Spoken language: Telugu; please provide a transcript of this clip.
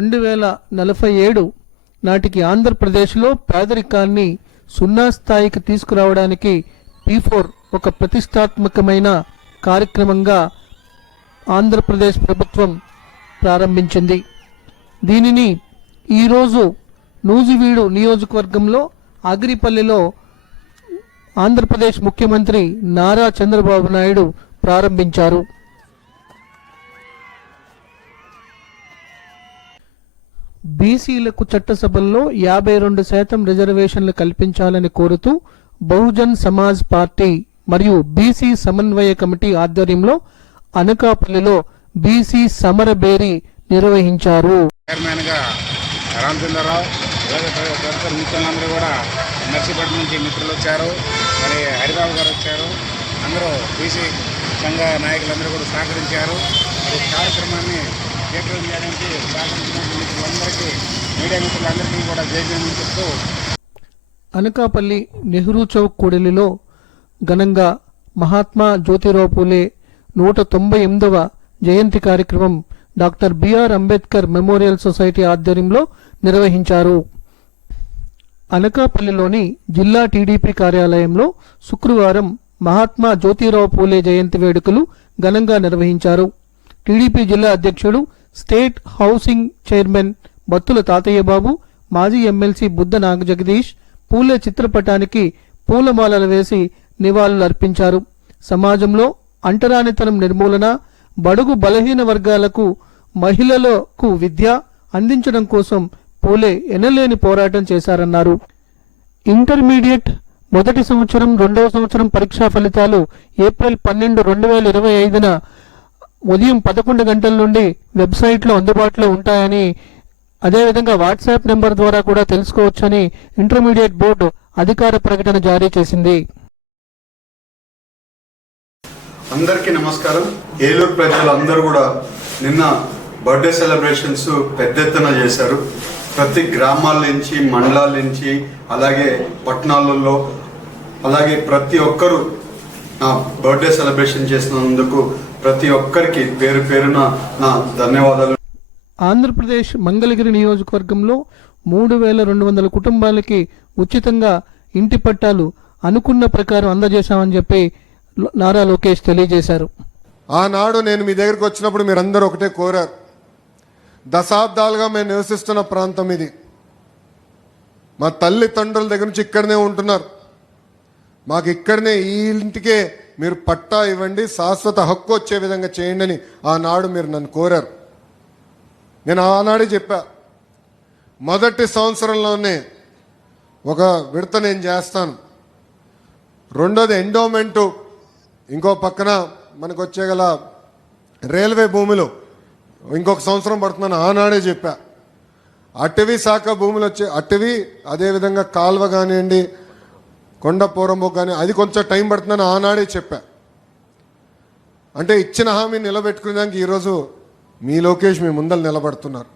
2047 నాటికి ఆంధ్రప్రదేశ్లో పేదరికాన్ని సున్నా స్థాయికి తీసుకురావడానికి P4 ఒక ప్రతిష్టాత్మకమైన కార్యక్రమంగా ఆంధ్రప్రదేశ్ ప్రభుత్వం ప్రారంభించింది. దీనిని ఈరోజు నూజివీడు నియోజకవర్గంలో అగిరిపల్లిలో ఆంధ్రప్రదేశ్ ముఖ్యమంత్రి నారా చంద్రబాబు నాయుడు ప్రారంభించారు. బీసీలకు చట్టసభల్లో 52% రిజర్వేషన్లు కల్పించాలని కోరుతూ బహుజన్ సమాజ్ పార్టీ మరియు బీసీ సమన్వయ కమిటీ ఆధ్వర్యంలో అనకాపల్లిలో బీసీ సమరబేరి నిర్వహించారు. రామచంద్రరావు మిత్రులందరూ కూడా నర్సీపట్నం నుంచి మిత్రులు వచ్చారు, మరి హరిబాబు గారు వచ్చారు. అందరూ బీసీ సంఘ నాయకులందరూ కూడా సహకరించారు. మరి కార్యక్రమాన్ని జయప్రదం చేయడానికి సహకరించిన మిత్రులందరికీ, మీడియా మిత్రులందరికీ కూడా జయజయమని చెప్తూ అనకాపల్లి నెహ్రూ చౌక్ కూడలిలో ఘనంగా మహాత్మా జ్యోతిరావు పూలే 198వ జయంతి కార్యక్రమం doctor B R Ambedkar memorial society ఆధ్వర్యంలో నిర్వహించారు. అనకాపల్లిలోని జిల్లా టీడీపీ కార్యాలయంలో శుక్రవారం మహాత్మా జ్యోతిరావు పూలే జయంతి వేడుకలు ఘనంగా నిర్వహించారు. టీడీపీ జిల్లా అధ్యక్షుడు, స్టేట్ హౌసింగ్ చైర్మన్ బత్తుల తాతయ్య బాబు, మాజీ ఎమ్మెల్సీ బుద్ధ నాగజగదీష్ పూలే చిత్రపటానికి పూలమాలలు వేసి నివాళులు అర్పించారు. సమాజంలో అంటరానితనం నిర్మూలన, బడుగు బలహీన వర్గాలకు, మహిళలకు విద్య అందించడం కోసం పూలే ఎనలేని పోరాటం చేశారన్నారు. ఇంటర్మీడియట్ మొదటి సంవత్సరం, రెండవ సంవత్సరం పరీక్షా ఫలితాలు ఏప్రిల్ 12, 2025న ఉదయం 11 గంటల నుండి వెబ్సైట్లో అందుబాటులో ఉంటాయని, అదేవిధంగా వాట్సాప్ నెంబర్ ద్వారా కూడా తెలుసుకోవచ్చని ఇంటర్మీడియట్ బోర్డు అధికార ప్రకటన జారీ చేసింది. అందరికీ నమస్కారం. ఏలూరు ప్రజలు అందరూ కూడా నిన్న బర్త్డే సెలబ్రేషన్స్ పెద్ద ఎత్తున చేశారు. ప్రతి గ్రామాల నుంచి, మండలాల నుంచి, అలాగే పట్టణాలలో, అలాగే ప్రతి ఒక్కరూ నా బర్త్డే సెలబ్రేషన్ చేసినందుకు ప్రతి ఒక్కరికి పేరు పేరున నా ధన్యవాదాలు. ఆంధ్రప్రదేశ్ మంగళగిరి నియోజకవర్గంలో 3200 కుటుంబాలకి ఉచితంగా ఇంటి పట్టాలు అనుకున్న ప్రకారం అందజేశామని చెప్పి నారా లోకేష్ తెలియజేశారు. ఆనాడు నేను మీ దగ్గరికి వచ్చినప్పుడు మీరందరూ ఒకటే కోరారు. దశాబ్దాలుగా మేము నివసిస్తున్న ప్రాంతం ఇది. మా తల్లిదండ్రుల దగ్గర నుంచి ఇక్కడనే ఉంటున్నారు. మాకు ఇక్కడనే ఈ ఇంటికే మీరు పట్టా ఇవ్వండి, శాశ్వత హక్కు వచ్చే విధంగా చేయండి అని ఆనాడు మీరు నన్ను కోరారు. నేను ఆనాడే చెప్పా. మొదటి సంవత్సరంలోనే ఒక విడత నేను చేస్తాను. రెండోది ఎండోమెంటు, ఇంకో పక్కన మనకు వచ్చేగల రైల్వే భూమిలో ఇంకొక సంవత్సరం పడుతుందని ఆనాడే చెప్పా. అటవీ శాఖ భూములు వచ్చే అటవీ, అదేవిధంగా కాల్వ కానివ్వండి, కొండ పోరంబోకు కానీ అది కొంచెం టైం పడుతుందని ఆనాడే చెప్పా. అంటే ఇచ్చిన హామీ నిలబెట్టుకునేదానికి ఈరోజు మీ లోకేష్ మీ ముందర నిలబడుతున్నారు.